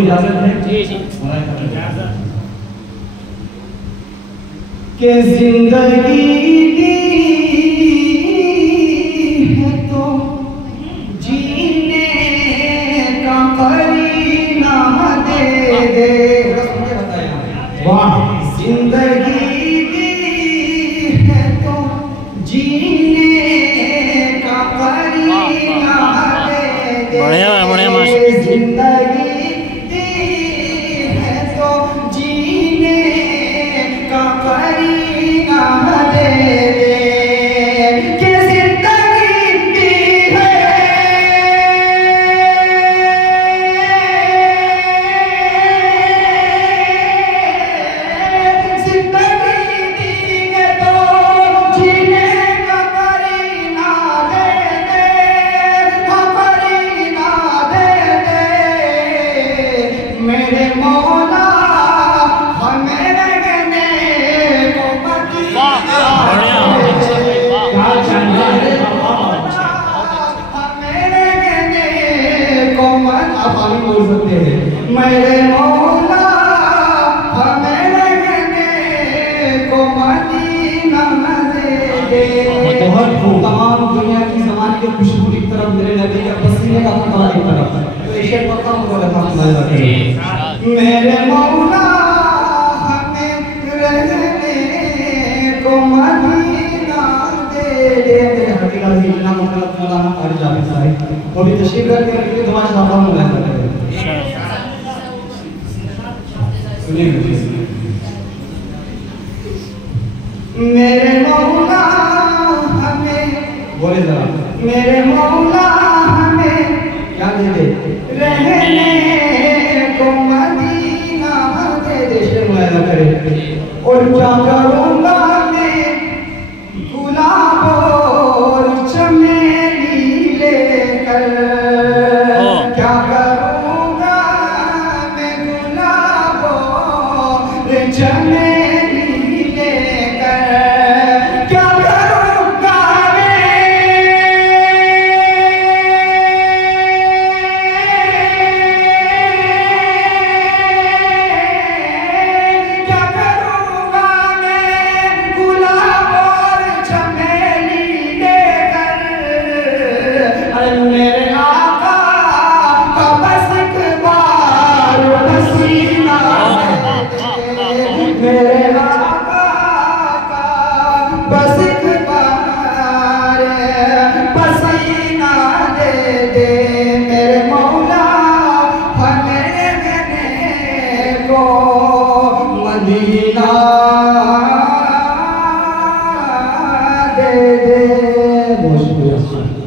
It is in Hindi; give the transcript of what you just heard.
इजाजत है कि जिंदगी दी है तो जीने का करीना दे दे। वाह, जिंदगी दी है तो जीने का करीना दे दे। जिंदगी बोल सकते हैं मेरे मौला हमें रहने को मदीना दे दे। बहुत तमाम दुनिया की ज़माने के खुशबू की तरफ मेरे नबी का पसीने का फुकरा की तरफ तो इसे पता होगा मेरे मौला हमें रहने को मदीना दे दे। मेरे हकीकत में इतना मतलब मौलाना और जाबिर साहब वो भी तशरीफ रखते हैं कि तुम्हारे साथ हम मिला करते हैं। मेरे मौला हमें बोले जरा मेरे मौला हमें क्या दे दे रहने को मदीना दे दे। शेर मुलायजा करे और क्या करूँगा मैं गुलाब और चमेली लेकर। क्या करूँगा मैं गुलाब और चमेली लेकर। क्या करूँगा मैं क्या करूँगा मैं गुलाब और चमेली लेकर। अरे मेरे आका का बस एक बार पसीना मेरे आका का बस एक बार पसीना दे दे। मेरे मौला हमें रहने को मदीना दे दे। बहुत शुक्रिया।